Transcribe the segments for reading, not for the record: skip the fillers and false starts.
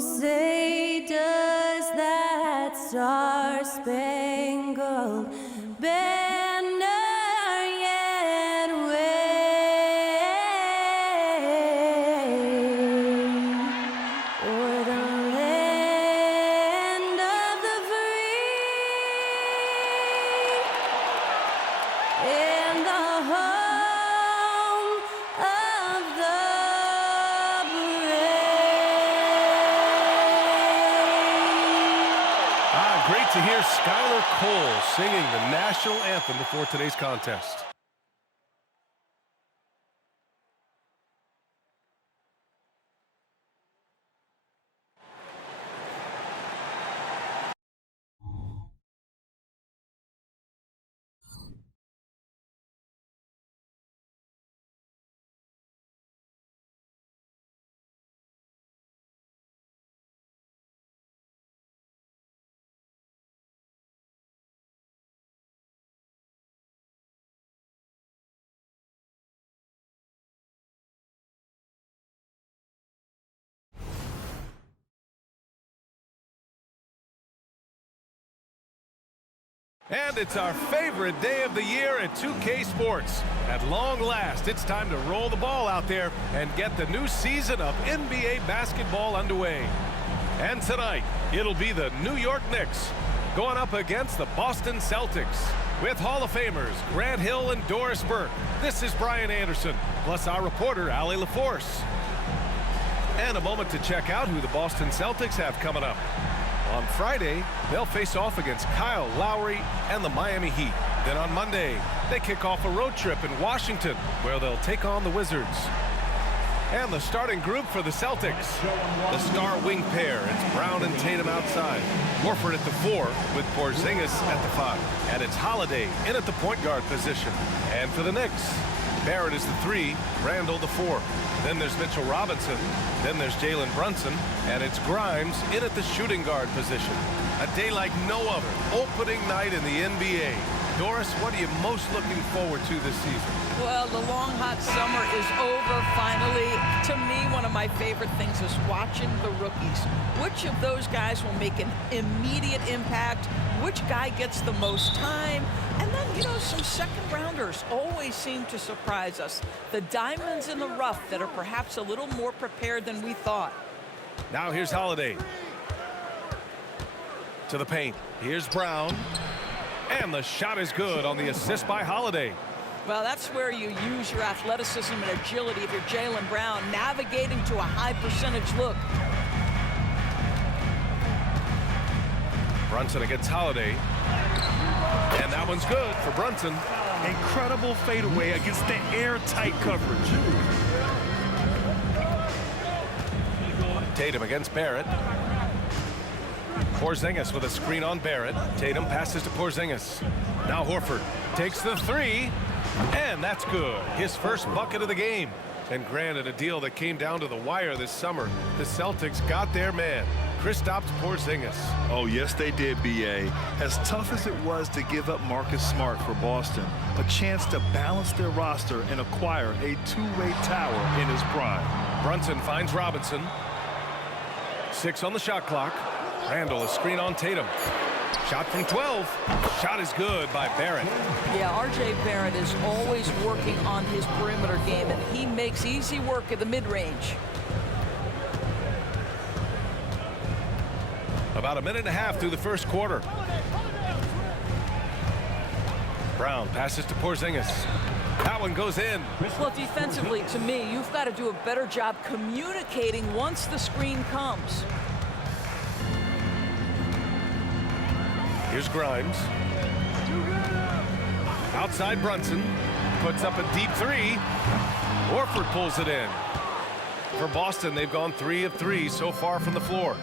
say does that star-spangled banner yet wave o'er the land of the free and the home of the Great to hear Skylar Cole singing the national anthem before today's contest. And it's our favorite day of the year at 2K Sports. At long last, it's time to roll the ball out there and get the new season of NBA basketball underway. And tonight, it'll be the New York Knicks going up against the Boston Celtics. With Hall of Famers Grant Hill and Doris Burke, this is Brian Anderson, plus our reporter, Allie LaForce. And a moment to check out who the Boston Celtics have coming up. On Friday, they'll face off against Kyle Lowry and the Miami Heat. Then on Monday, they kick off a road trip in Washington, where they'll take on the Wizards. And the starting group for the Celtics. The star wing pair, it's Brown and Tatum outside. Horford at the 4 with Porzingis at the 5. And it's Holiday in at the point guard position. And for the Knicks, Barrett is the 3, Randall the 4. Then there's Mitchell Robinson. Then there's Jalen Brunson. And it's Grimes in at the shooting guard position. A day like no other. Opening night in the NBA. Doris, what are you most looking forward to this season? Well, the long, hot summer is over finally. To me, one of my favorite things is watching the rookies. Which of those guys will make an immediate impact? Which guy gets the most time? And then, you know, some second-rounders always seem to surprise us. The diamonds in the rough that are perhaps a little more prepared than we thought. Now here's Holiday. To the paint. Here's Brown. And the shot is good on the assist by Holiday. Well, that's where you use your athleticism and agility if you're Jalen Brown, navigating to a high percentage look. Brunson against Holiday. And that one's good for Brunson. Incredible fadeaway against the airtight coverage. Tatum against Barrett. Porzingis with a screen on Barrett. Tatum passes to Porzingis. Now Horford takes the 3, and that's good. His first bucket of the game. And granted, a deal that came down to the wire this summer. The Celtics got their man, Kristaps Porzingis. Oh, yes, they did, B.A. As tough as it was to give up Marcus Smart for Boston, a chance to balance their roster and acquire a two-way tower in his prime. Brunson finds Robinson. 6 on the shot clock. Randall, a screen on Tatum. Shot from 12. Shot is good by Barrett. Yeah, R.J. Barrett is always working on his perimeter game, and he makes easy work at the mid-range. About a minute and a half through the first quarter. Brown passes to Porzingis. That one goes in. Well, defensively, to me, you've got to do a better job communicating once the screen comes. Here's Grimes. Outside Brunson. Puts up a deep 3. Horford pulls it in. For Boston, they've gone 3 of 3 so far from the floor.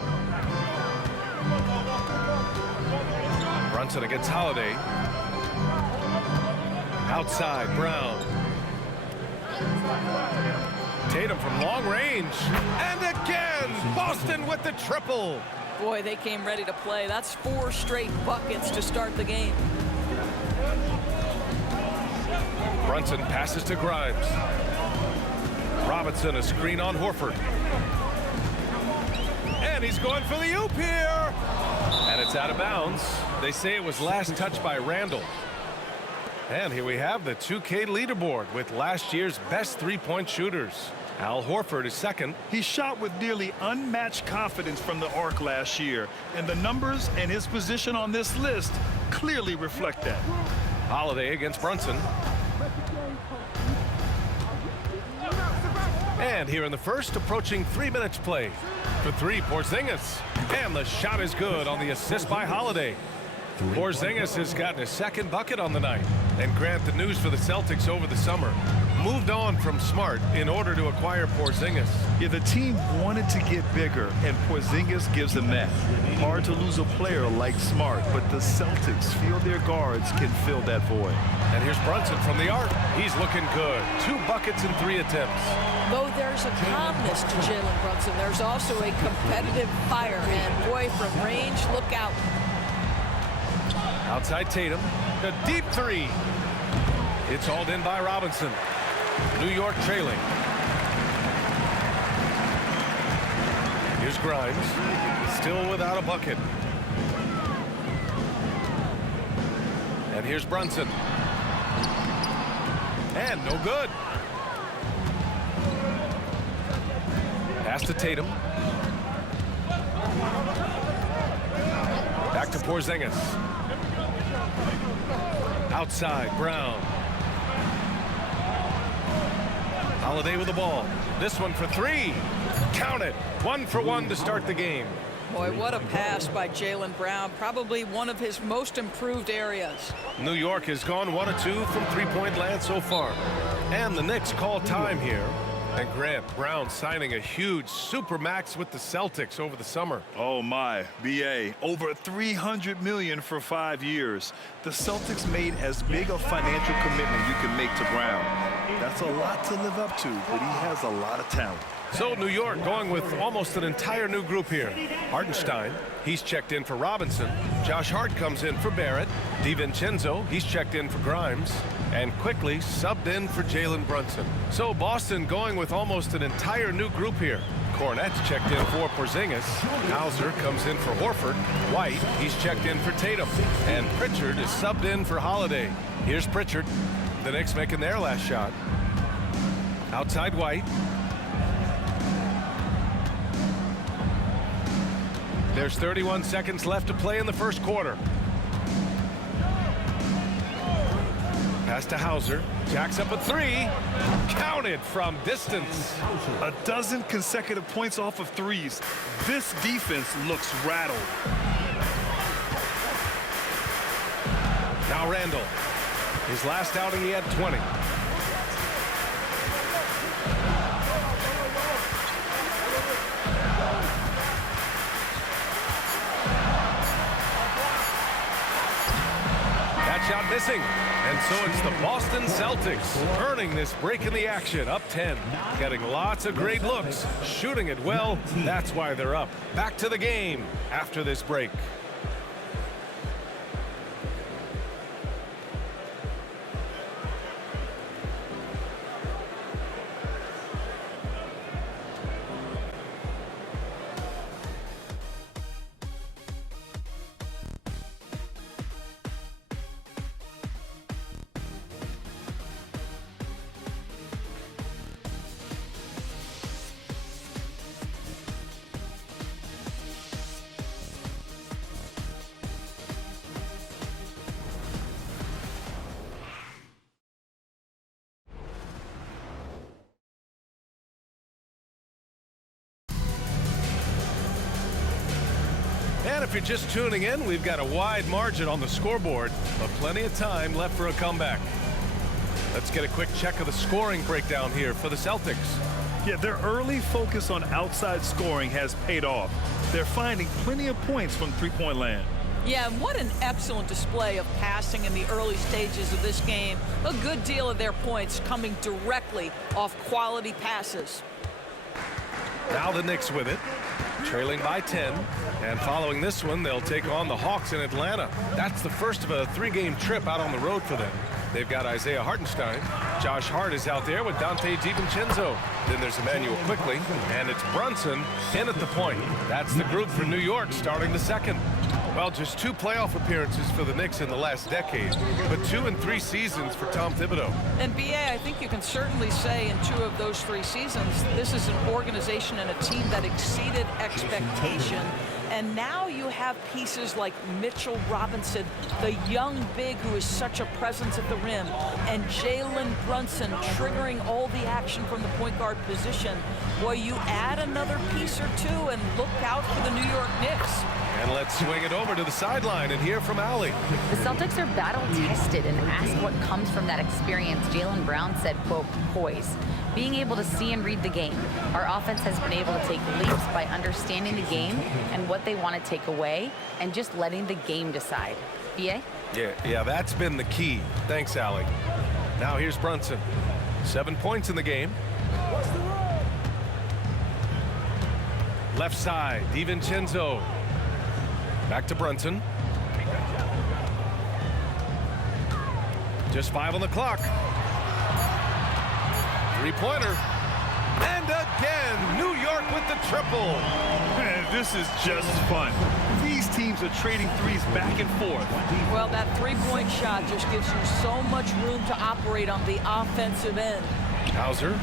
Brunson against Holiday. Outside, Brown. Tatum from long range. And again, Boston with the triple. Boy, they came ready to play. That's 4 straight buckets to start the game. Brunson passes to Grimes. Robinson, a screen on Horford. And he's going for the oop here. And it's out of bounds. They say it was last touched by Randall. And here we have the 2K leaderboard with last year's best three-point shooters. Al Horford is second. He shot with nearly unmatched confidence from the arc last year, and the numbers and his position on this list clearly reflect that. Holiday against Brunson. And here in the first, approaching 3 minutes play. For three, Porzingis. And the shot is good on the assist by Holiday. Porzingis has gotten his second bucket on the night. And Grant, the news for the Celtics over the summer, moved on from Smart in order to acquire Porzingis. Yeah, the team wanted to get bigger, and Porzingis gives them that. Hard to lose a player like Smart, but the Celtics feel their guards can fill that void. And here's Brunson from the arc. He's looking good. 2 buckets in 3 attempts. Though there's a calmness to Jalen Brunson, there's also a competitive fire. And boy, from range, look out. Outside Tatum. The deep three. It's hauled in by Robinson. New York trailing. Here's Grimes. Still without a bucket. And here's Brunson. And no good. Pass to Tatum. Back to Porzingis. Outside, Brown. Holiday with the ball. This one for 3. Count it. 1 for 1 to start the game. Boy, what a pass by Jalen Brown. Probably one of his most improved areas. New York has gone 1 of 2 from three-point land so far. And the Knicks call time here. And Grant, Brown signing a huge supermax with the Celtics over the summer. Oh my, BA, over $300 million for 5 years. The Celtics made as big a financial commitment you can make to Brown. That's a lot to live up to, but he has a lot of talent. So New York going with almost an entire new group here. Hartenstein, he's checked in for Robinson. Josh Hart comes in for Barrett. DiVincenzo, he's checked in for Grimes. And quickly subbed in for Jalen Brunson. So Boston going with almost an entire new group here. Cornette's checked in for Porzingis. Hauser comes in for Horford. White, he's checked in for Tatum. And Pritchard is subbed in for Holiday. Here's Pritchard. The Knicks making their last shot. Outside White. There's 31 seconds left to play in the first quarter. Pass to Hauser. Jacks up a 3. Counted from distance. A dozen consecutive points off of threes. This defense looks rattled. Now Randall. His last outing, he had 20. That shot missing. And so it's the Boston Celtics earning this break in the action, up 10. Getting lots of great looks, shooting it well. That's why they're up. Back to the game after this break. And if you're just tuning in, we've got a wide margin on the scoreboard, but plenty of time left for a comeback. Let's get a quick check of the scoring breakdown here for the Celtics. Yeah, their early focus on outside scoring has paid off. They're finding plenty of points from three-point land. Yeah, and what an excellent display of passing in the early stages of this game. A good deal of their points coming directly off quality passes. Now the Knicks with it, trailing by 10. And following this one, they'll take on the Hawks in Atlanta. That's the first of a 3-game trip out on the road for them. They've got Isaiah Hartenstein. Josh Hart is out there with Dante DiVincenzo. Then there's Emmanuel Quickly, and it's Brunson in at the point. That's the group for New York starting the second. Well, just 2 playoff appearances for the Knicks in the last decade, but 2 and 3 seasons for Tom Thibodeau. And B.A., I think you can certainly say in 2 of those 3 seasons, this is an organization and a team that exceeded expectation. And now you have pieces like Mitchell Robinson, the young big who is such a presence at the rim, and Jalen Brunson triggering all the action from the point guard position. Boy, you add another piece or 2 and look out for the New York Knicks. And let's swing it over to the sideline and hear from Allie. The Celtics are battle-tested, and asked what comes from that experience, Jaylen Brown said, quote, poise. Being able to see and read the game. Our offense has been able to take leaps by understanding the game and what they want to take away and just letting the game decide. B.A.? Yeah, that's been the key. Thanks, Allie. Now here's Brunson. 7 points in the game. Left side, DiVincenzo. Back to Brunson. Just 5 on the clock. 3-pointer. And again, New York with the triple. Man, this is just fun. These teams are trading threes back and forth. Well, that 3-point shot just gives you so much room to operate on the offensive end. Hauser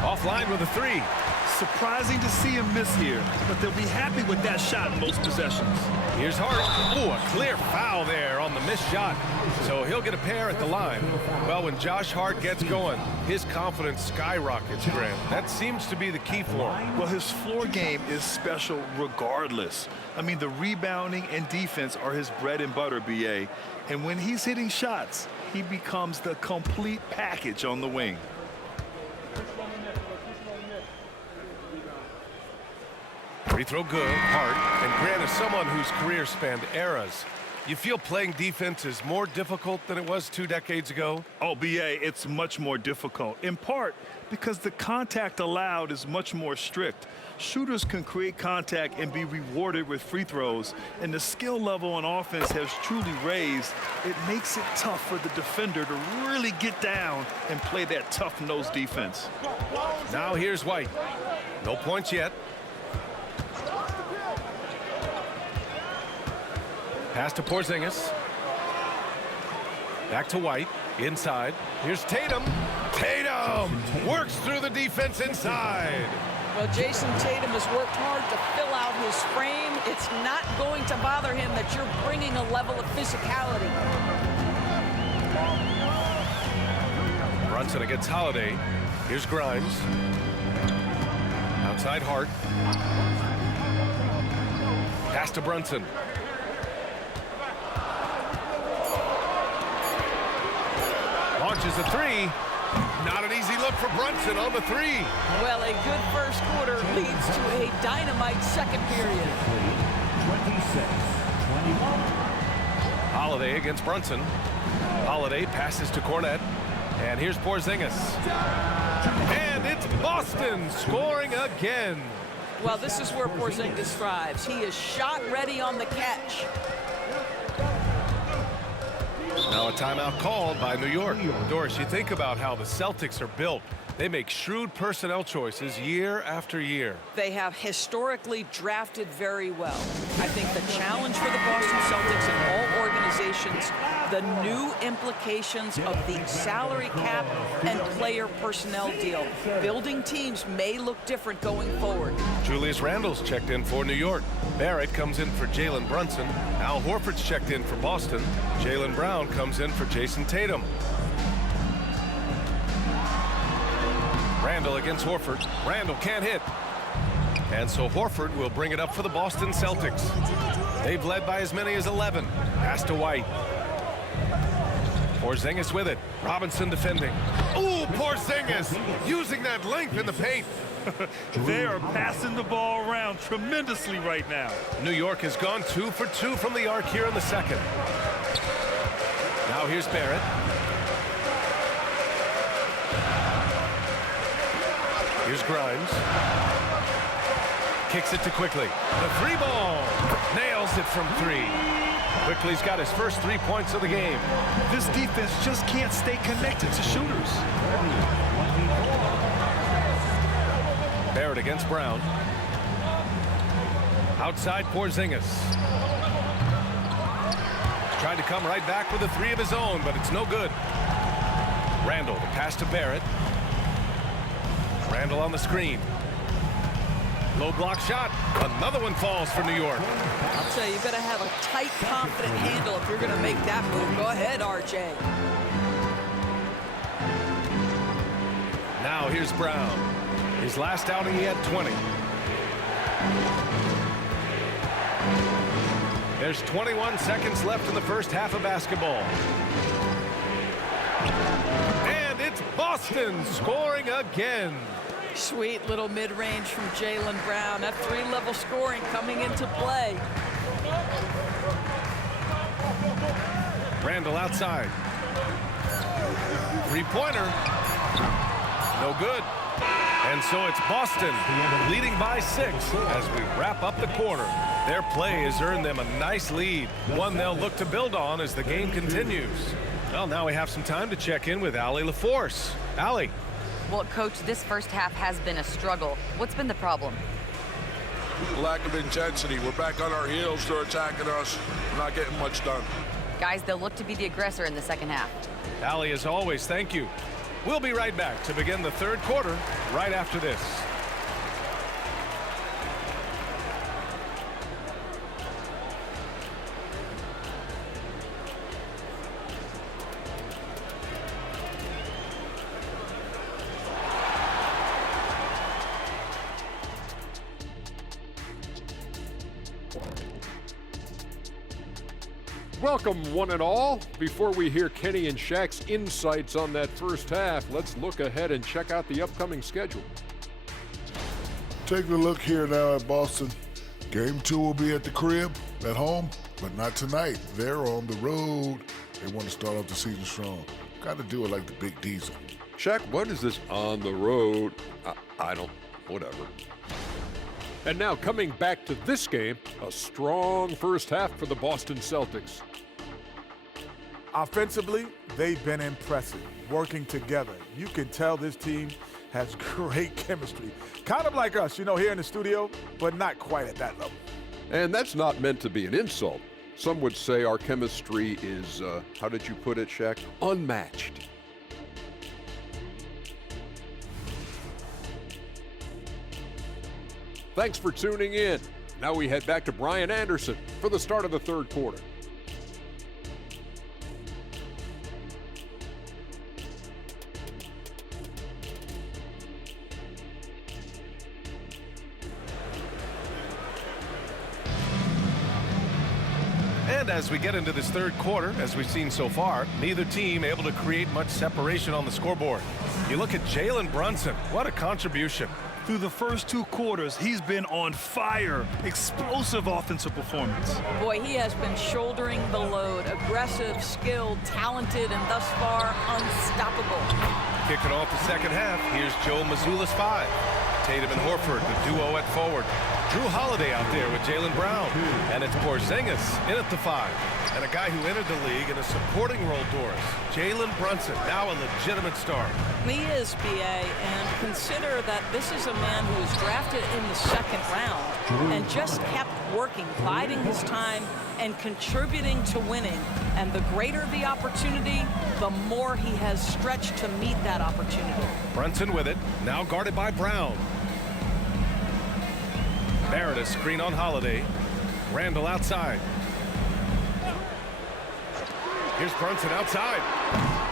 offline with a 3. Surprising to see him miss here, but they'll be happy with that shot in most possessions. Here's Hart. Oh, a clear foul there on the missed shot. So he'll get a pair at the line. Well, when Josh Hart gets going, his confidence skyrockets, Grant. That seems to be the key for him. Well, his floor game is special regardless. I mean, the rebounding and defense are his bread and butter, B.A. And when he's hitting shots, he becomes the complete package on the wing. Free throw good, Hart. And Grant is someone whose career spanned eras. You feel playing defense is more difficult than it was 2 decades ago? Oh, B.A., it's much more difficult, in part because the contact allowed is much more strict. Shooters can create contact and be rewarded with free throws, and the skill level on offense has truly raised. It makes it tough for the defender to really get down and play that tough-nosed defense. Now here's White. No points yet. Pass to Porzingis. Back to White. Inside. Here's Tatum. Tatum works through the defense inside. Well, Jason Tatum has worked hard to fill out his frame. It's not going to bother him that you're bringing a level of physicality. Brunson against Holiday. Here's Grimes. Outside Hart. Pass to Brunson. Launches a 3. Not an easy look for Brunson on the 3. Well, a good first quarter leads to a dynamite second period. 26-21. Holiday against Brunson. Holiday passes to Cornette. And here's Porzingis. And it's Boston scoring again. Well, this is where Porzingis thrives. He is shot ready on the catch. Now a timeout called by New York. Doris, you think about how the Celtics are built. They make shrewd personnel choices year after year. They have historically drafted very well. I think the challenge for the Boston Celtics and all organizations, the new implications of the salary cap and player personnel deal. Building teams may look different going forward. Julius Randle's checked in for New York. Barrett comes in for Jalen Brunson. Al Horford's checked in for Boston. Jaylen Brown comes in for Jason Tatum. Randle against Horford. Randle can't hit. And so Horford will bring it up for the Boston Celtics. They've led by as many as 11. Pass to White. Porzingis with it. Robinson defending. Ooh, Porzingis using that length in the paint. They are passing the ball around tremendously right now. New York has gone 2 for 2 from the arc here in the second. Now here's Barrett. Here's Grimes. Kicks it to Quickly. The 3 ball. Nails it from 3. Quickly's got his first 3 points of the game. This defense just can't stay connected to shooters. Barrett against Brown. Outside Porzingis. Tried to come right back with a three of his own, but it's no good. Randall, the pass to Barrett. Randall on the screen. Low block shot. Another one falls for New York. I'll tell you, you better have a tight, confident handle if you're going to make that move. Go ahead, RJ. Now here's Brown. His last outing, he had 20. There's 21 seconds left in the first half of basketball. And it's Boston scoring again. Sweet little mid-range from Jaylen Brown. That three-level scoring coming into play. Randall outside. Three-pointer. No good. And so it's Boston leading by 6 as we wrap up the quarter. Their play has earned them a nice lead, one they'll look to build on as the game continues. Well, now we have some time to check in with Allie LaForce. Allie. Well, Coach, this first half has been a struggle. What's been the problem? Lack of intensity. We're back on our heels. They're attacking us. We're not getting much done. Guys, they'll look to be the aggressor in the second half. Allie, as always, thank you. We'll be right back to begin the third quarter right after this. Welcome, one and all. Before we hear Kenny and Shaq's insights on that first half, let's look ahead and check out the upcoming schedule. Taking a look here now at Boston. Game 2 will be at the crib, at home, but not tonight. They're on the road. They want to start off the season strong. Got to do it like the Big Diesel. Shaq, what is this on the road? Whatever. And now coming back to this game, a strong first half for the Boston Celtics. Offensively, they've been impressive, working together. You can tell this team has great chemistry. Kind of like us, here in the studio, but not quite at that level. And that's not meant to be an insult. Some would say our chemistry is, how did you put it, Shaq? Unmatched. Thanks for tuning in. Now we head back to Brian Anderson for the start of the third quarter. And as we get into this third quarter, as we've seen so far, neither team able to create much separation on the scoreboard. You look at Jalen Brunson. What a contribution. Through the first 2 quarters, he's been on fire. Explosive offensive performance. Boy, he has been shouldering the load. Aggressive, skilled, talented, and thus far, unstoppable. Kicking off the second half, here's Joe Mazzulla's 5. Tatum and Horford, the duo at forward. Drew Holiday out there with Jaylen Brown. And it's Porzingis in at the 5. And a guy who entered the league in a supporting role, Doris. Jalen Brunson, now a legitimate star. He is, B.A., and consider that this is a man who was drafted in the second round and just kept working, biding his time and contributing to winning. And the greater the opportunity, the more he has stretched to meet that opportunity. Brunson with it, now guarded by Brown. Barrett a screen on Holiday. Randall outside. Here's Brunson outside.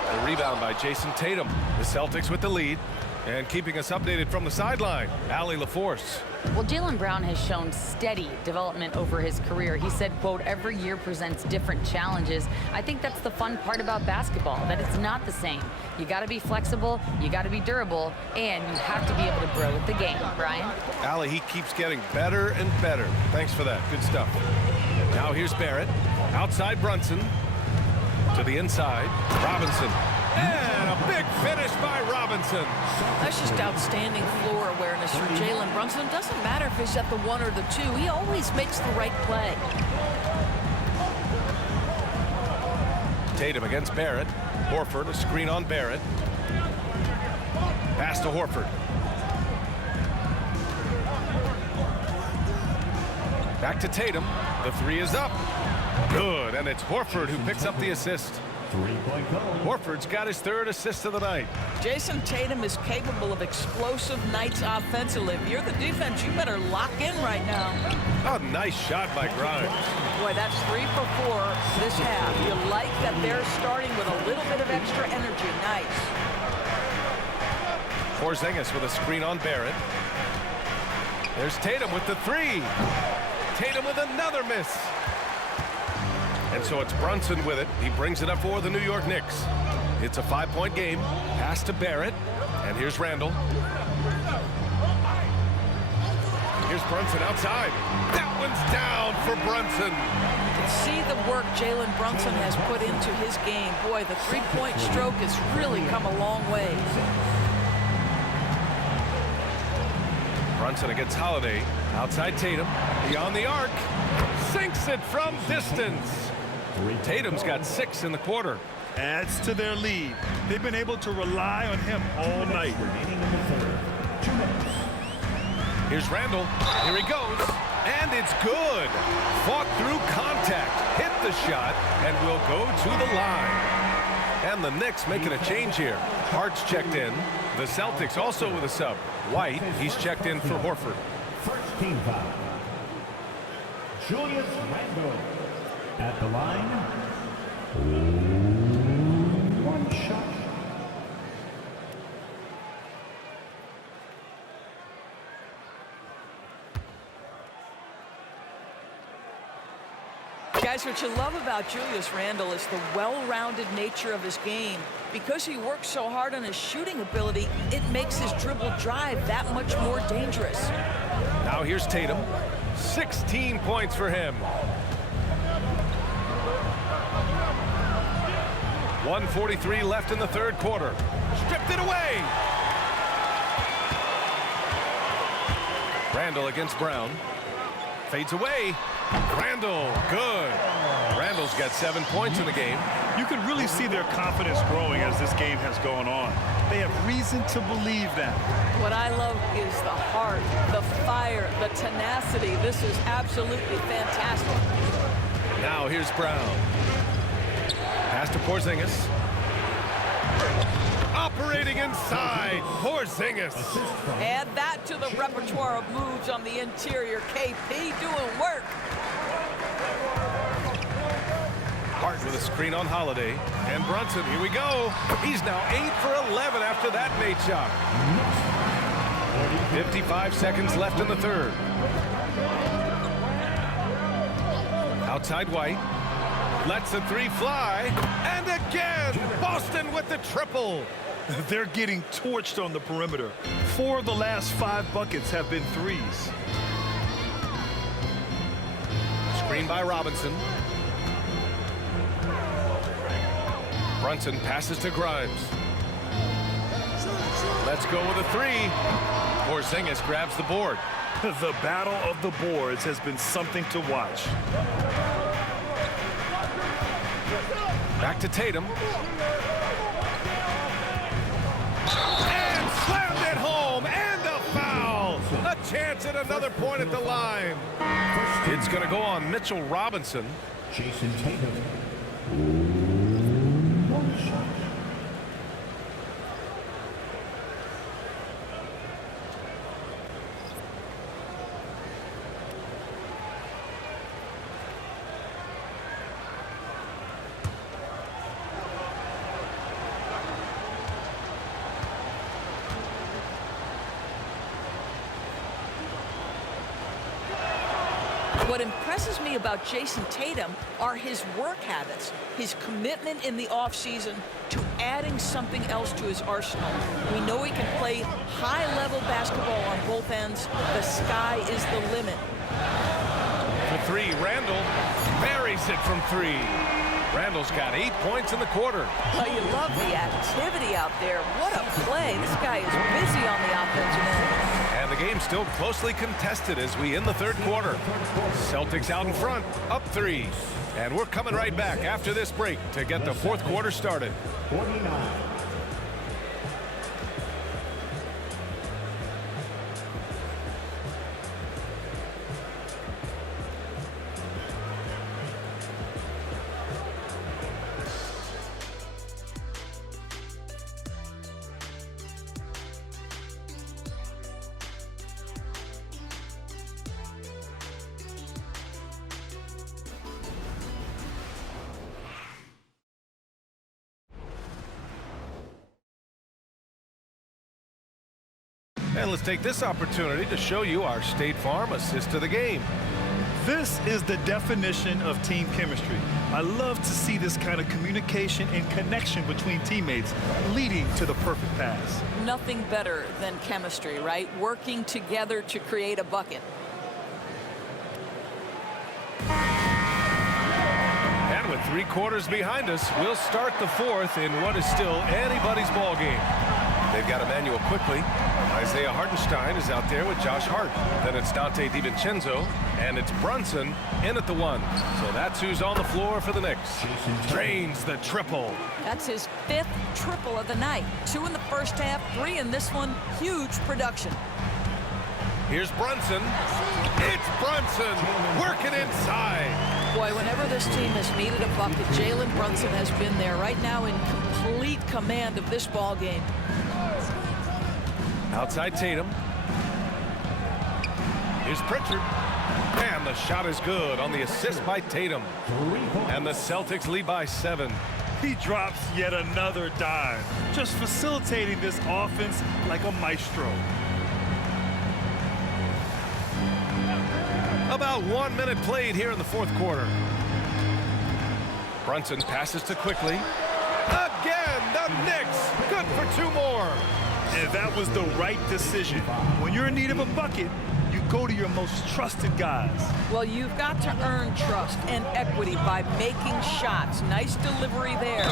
A rebound by Jason Tatum. The Celtics with the lead. And keeping us updated from the sideline, Allie LaForce. Well, Jaylen Brown has shown steady development over his career. He said, quote, every year presents different challenges. I think that's the fun part about basketball, that it's not the same. You got to be flexible, you got to be durable, and you have to be able to grow with the game. Brian? Allie, he keeps getting better and better. Thanks for that. Good stuff. Now here's Barrett. Outside Brunson. To the inside. Robinson. And a big finish by Robinson. That's just outstanding floor awareness from Jalen Brunson. It doesn't matter if he's at the 1 or the 2. He always makes the right play. Tatum against Barrett. Horford, a screen on Barrett. Pass to Horford. Back to Tatum. The three is up. Good, and it's Horford who picks up the assist. Horford's got his third assist of the night. Jason Tatum is capable of explosive nights offensively. If you're the defense, you better lock in right now. Oh, nice shot by Grimes. Boy, that's 3 for 4 this half. You like that they're starting with a little bit of extra energy. Nice. Porzingis with a screen on Barrett. There's Tatum with the three. Tatum with another miss. And so it's Brunson with it. He brings it up for the New York Knicks. It's a 5-point game. Pass to Barrett. And here's Randall. Here's Brunson outside. That one's down for Brunson. You can see the work Jalen Brunson has put into his game. Boy, the three-point stroke has really come a long way. Brunson against Holiday. Outside Tatum. Beyond the arc. Sinks it from distance. Tatum's got 6 in the quarter. Adds to their lead. They've been able to rely on him all night. Here's Randall. Here he goes. And it's good. Fought through contact. Hit the shot and will go to the line. And the Knicks making a change here. Hart's checked in. The Celtics also with a sub. White, he's checked in for Horford. First team foul. Julius Randle at the line. 1 shot. Guys, what you love about Julius Randle is the well-rounded nature of his game. Because he works so hard on his shooting ability, it makes his dribble drive that much more dangerous. Now here's Tatum. 16 points for him. 1:43 left in the third quarter. Stripped it away. Randall against Brown. Fades away. Randall, good. Randall's got 7 points in the game. You can really see their confidence growing as this game has gone on. They have reason to believe that. What I love is the heart, the fire, the tenacity. This is absolutely fantastic. Now here's Brown. Pass to Porzingis. Operating inside, Porzingis. Add that to the repertoire of moves on the interior. KP doing work. Hart with a screen on Holiday. And Brunson, here we go. He's now 8 for 11 after that Nate shot. 55 seconds left in the third. Outside White. Lets the three fly. And again, Boston with the triple. They're getting torched on the perimeter. 4 of the last 5 buckets have been threes. Screen by Robinson. Brunson passes to Grimes. Let's go with a three. Porzingis grabs the board. The battle of the boards has been something to watch. Back to Tatum. And slammed it home. And a foul. A chance at another point at the line. It's going to go on Mitchell Robinson. Jason Tatum. 1 shot. What impresses me about Jason Tatum are his work habits, his commitment in the offseason to adding something else to his arsenal. We know he can play high-level basketball on both ends. The sky is the limit. For three, Randall buries it from three. Randall's got 8 points in the quarter. Oh, you love the activity out there. What a play. This guy is busy on the offensive end. And the game still closely contested as we end the third quarter. Celtics out in front, up 3. And we're coming right back after this break to get the fourth quarter started. 49. And let's take this opportunity to show you our State Farm assist to the game. This is the definition of team chemistry. I love to see this kind of communication and connection between teammates leading to the perfect pass. Nothing better than chemistry, right? Working together to create a bucket. And with 3 quarters behind us, we'll start the fourth in what is still anybody's ball game. They've got Emmanuel quickly. Isaiah Hartenstein is out there with Josh Hart. Then it's Dante DiVincenzo, and it's Brunson in at the 1. So that's who's on the floor for the Knicks. Drains the triple. That's his 5th triple of the night. 2 in the first half, 3 in this one. Huge production. Here's Brunson. It's Brunson working inside. Boy, whenever this team has needed a bucket, Jalen Brunson has been there right now in complete command of this ball game. Outside Tatum. Here's Pritchard. And the shot is good on the assist by Tatum. And the Celtics lead by 7. He drops yet another dime, just facilitating this offense like a maestro. About 1 minute played here in the fourth quarter. Brunson passes to quickly. Again, the Knicks. Good for 2 more. And that was the right decision. When you're in need of a bucket, you go to your most trusted guys. Well, you've got to earn trust and equity by making shots. Nice delivery there.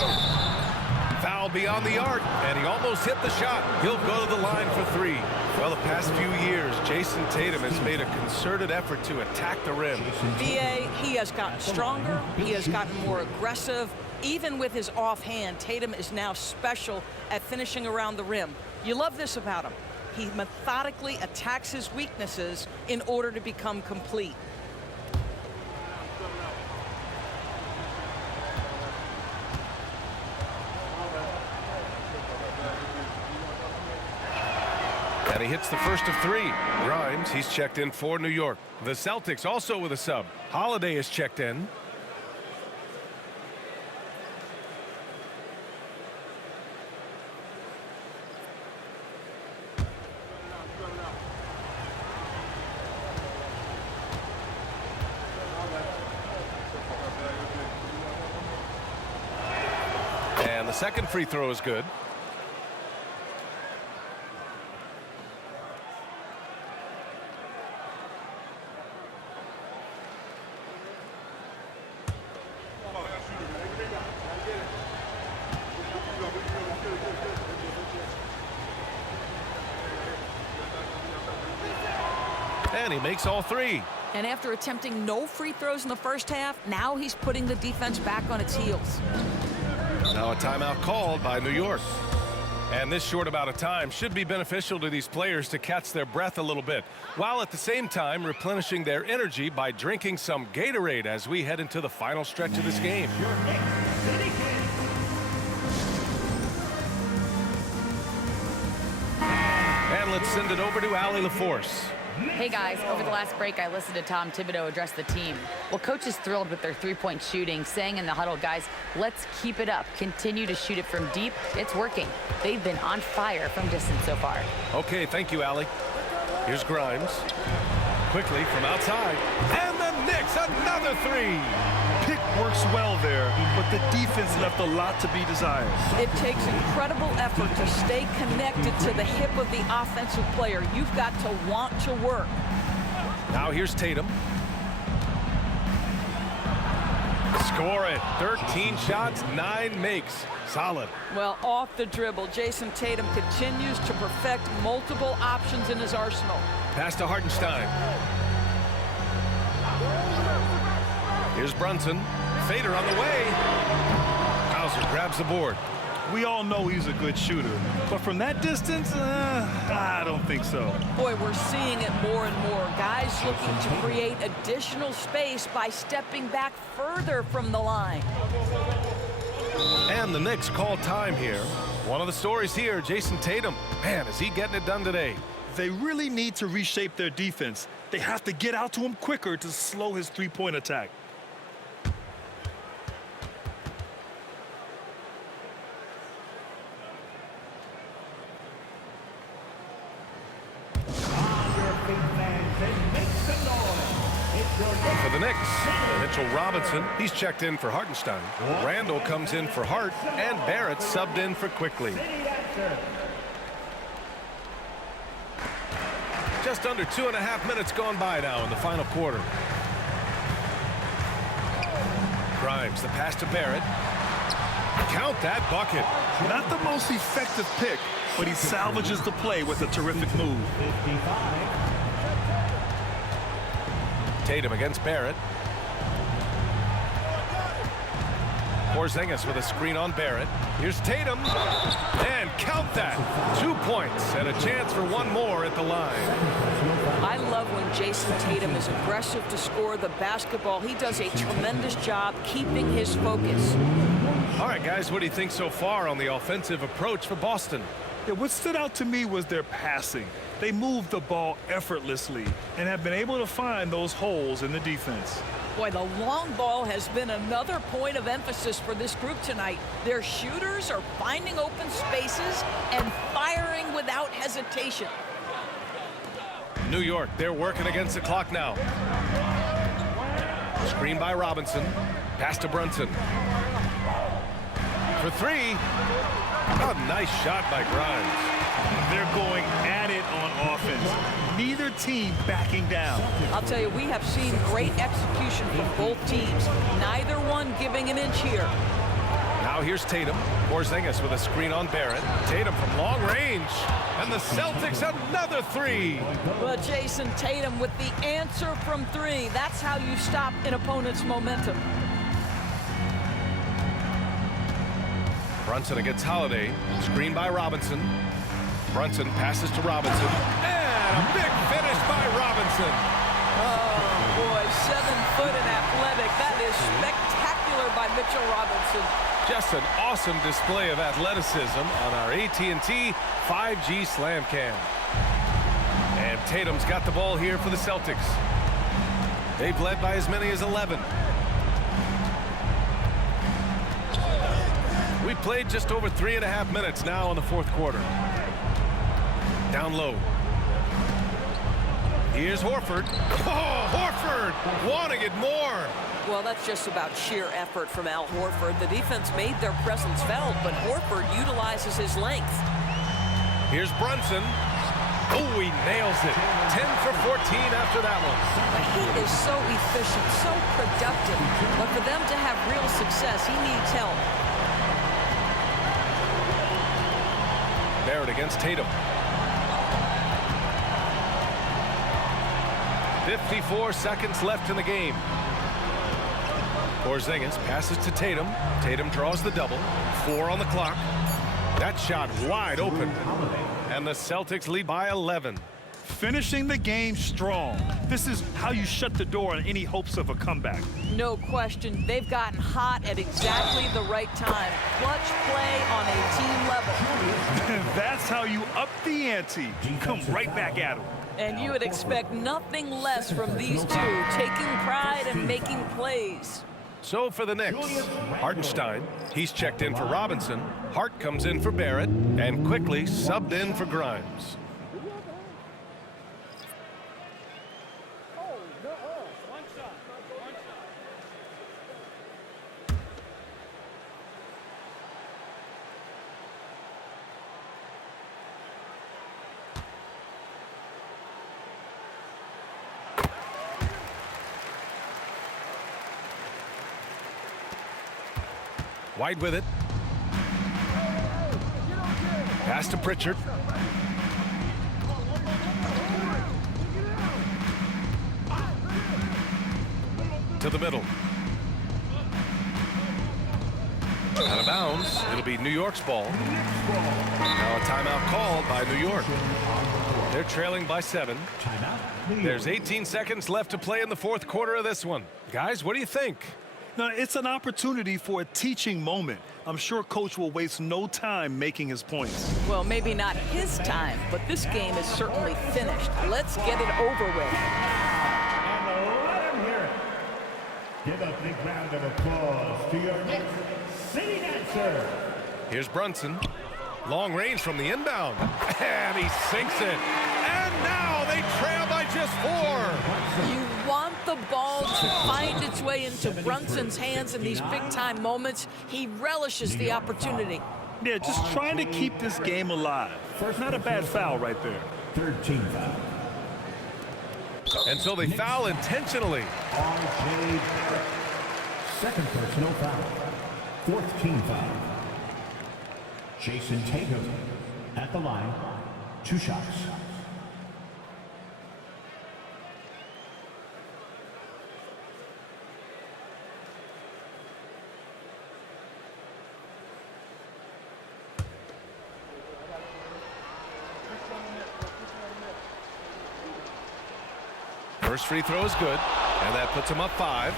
Foul beyond the arc, and he almost hit the shot. He'll go to the line for 3. Well, the past few years, Jason Tatum has made a concerted effort to attack the rim. BA, he has gotten stronger. He has gotten more aggressive. Even with his offhand, Tatum is now special at finishing around the rim. You love this about him. He methodically attacks his weaknesses in order to become complete. And he hits the first of 3. Grimes, he's checked in for New York. The Celtics also with a sub. Holiday is checked in. And the second free throw is good. And he makes all 3. And after attempting no free throws in the first half, now he's putting the defense back on its heels. Now a timeout called by New York. And this short amount of time should be beneficial to these players to catch their breath a little bit, while at the same time replenishing their energy by drinking some Gatorade as we head into the final stretch of this game. And let's send it over to Allie LaForce. Hey guys, over the last break, I listened to Tom Thibodeau address the team. Well, coach is thrilled with their 3-point shooting, saying in the huddle, guys, let's keep it up. Continue to shoot it from deep. It's working. They've been on fire from distance so far. Okay, thank you, Allie. Here's Grimes. Quickly from outside. And the Knicks, another 3. Pick works well there, but the defense left a lot to be desired. It takes incredible effort to stay connected to the hip of the offensive player. You've got to want to work. Now here's Tatum. Score it. 13 shots, 9 makes. Solid. Well, off the dribble, Jason Tatum continues to perfect multiple options in his arsenal. Pass to Hartenstein. Here's Brunson. Fader on the way. Hauser grabs the board. We all know he's a good shooter, but from that distance, I don't think so. Boy, we're seeing it more and more. Guys looking to create additional space by stepping back further from the line. And the Knicks call time here. One of the stories here, Jason Tatum. Man, is he getting it done today? They really need to reshape their defense. They have to get out to him quicker to slow his three-point attack. For the Knicks, Mitchell Robinson, he's checked in for Hartenstein. Randall comes in for Hart, and Barrett subbed in for Quickly. Just under 2.5 minutes gone by now in the final quarter. Grimes, the pass to Barrett. Count that bucket. Not the most effective pick, but he salvages the play with a terrific move. Tatum against Barrett. Porzingis with a screen on Barrett. Here's Tatum. And count that. 2 points and a chance for one more at the line. I love when Jason Tatum is aggressive to score the basketball. He does a tremendous job keeping his focus. All right, guys, what do you think so far on the offensive approach for Boston? Yeah, what stood out to me was their passing. They moved the ball effortlessly and have been able to find those holes in the defense. Boy, the long ball has been another point of emphasis for this group tonight. Their shooters are finding open spaces and firing without hesitation. New York, they're working against the clock now. Screen by Robinson. Pass to Brunson. For three. A nice shot by Grimes. They're going at it on offense. Neither team backing down. I'll tell you, we have seen great execution from both teams. Neither one giving an inch here. Now here's Tatum. Porzingis with a screen on Barrett. Tatum from long range. And the Celtics another three. Well, Jason Tatum with the answer from three. That's how you stop an opponent's momentum. Brunson against Holiday. Screen by Robinson. Brunson passes to Robinson. And a big finish by Robinson. Oh, boy, 7 foot and athletic. That is spectacular by Mitchell Robinson. Just an awesome display of athleticism on our AT&T 5G Slam Cam. And Tatum's got the ball here for the Celtics. They've led by as many as 11. We played just over 3.5 minutes now in the fourth quarter. Down low. Here's Horford. Oh, Horford wanting it more. Well, that's just about sheer effort from Al Horford. The defense made their presence felt, but Horford utilizes his length. Here's Brunson. Oh, he nails it. 10 for 14 after that one. He is so efficient, so productive. But for them to have real success, he needs help. Barrett against Tatum. 54 seconds left in the game. Porzingis passes to Tatum. Tatum draws the double. 4 on the clock. That shot wide open. And the Celtics lead by 11. Finishing the game strong. This is how you shut the door on any hopes of a comeback. No question. They've gotten hot at exactly the right time. Clutch play on a team level. That's how you up the ante. Come right back at them. And you would expect nothing less from these two, taking pride and making plays. So for the Knicks, Hartenstein, he's checked in for Robinson. Hart comes in for Barrett, and Quickly subbed in for Grimes. White with it. Pass to Pritchard. to the middle. Out of bounds. It'll be New York's ball. Now a timeout called by New York. They're trailing by 7. There's 18 seconds left to play in the fourth quarter of this one. Guys, what do you think? Now, it's an opportunity for a teaching moment. I'm sure Coach will waste no time making his points. Well, maybe not his time, but this game is certainly finished. Let's get it over with. And let him hear it. Give a big round of applause to your Knicks City Dancer. Here's Brunson. Long range from the inbound. And he sinks it. And now they trail by just 4. You want the ball to find its way into Brunson's hands in these big-time moments. He relishes the opportunity. Yeah, just trying to keep this game alive. Not a bad foul right there. 13 foul. And so they foul intentionally. R.J. Barrett. Second personal foul. Fourth team foul. Jason Tatum at the line. 2 shots. First free throw is good, and that puts him up 5.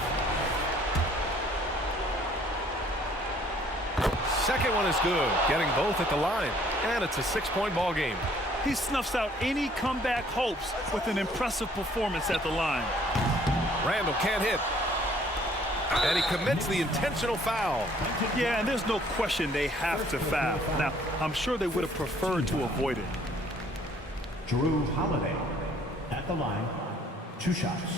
Second one is good, getting both at the line, and it's a 6-point ball game. He snuffs out any comeback hopes with an impressive performance at the line. Randall can't hit, and he commits the intentional foul. Yeah, and there's no question they have to foul. Now, I'm sure they would have preferred to avoid it. Drew Holiday at the line. 2 shots.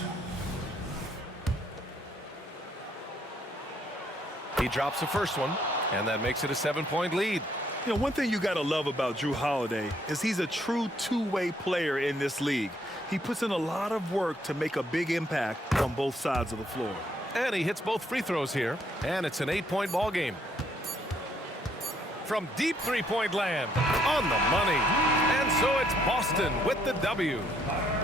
He drops the first one, and that makes it a 7-point lead. You know, one thing you got to love about Drew Holiday is he's a true two-way player in this league. He puts in a lot of work to make a big impact on both sides of the floor. And he hits both free throws here, and it's an 8-point ball game. From deep 3-point land, on the money. And so it's Boston with the W.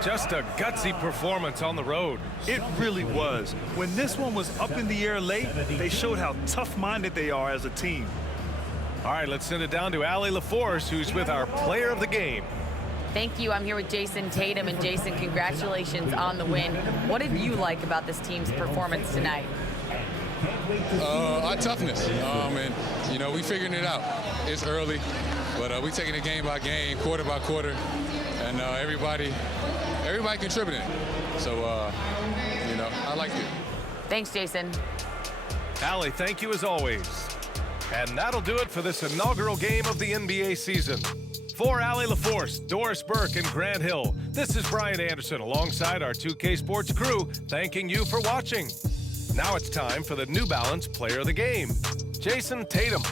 Just a gutsy performance on the road. It really was. When this one was up in the air late, they showed how tough-minded they are as a team. All right, let's send it down to Allie LaForce, who's with our player of the game. Thank you. I'm here with Jason Tatum. And Jason, congratulations on the win. What did you like about this team's performance tonight? Our toughness. And, you know, we figuring it out. It's early, but we taking it game by game, quarter by quarter, and everybody contributing. So, you know, I like it. Thanks, Jason. Allie, thank you as always. And that'll do it for this inaugural game of the NBA season. For Allie LaForce, Doris Burke, and Grant Hill, this is Brian Anderson alongside our 2K Sports crew, thanking you for watching. Now it's time for the New Balance Player of the Game, Jason Tatum.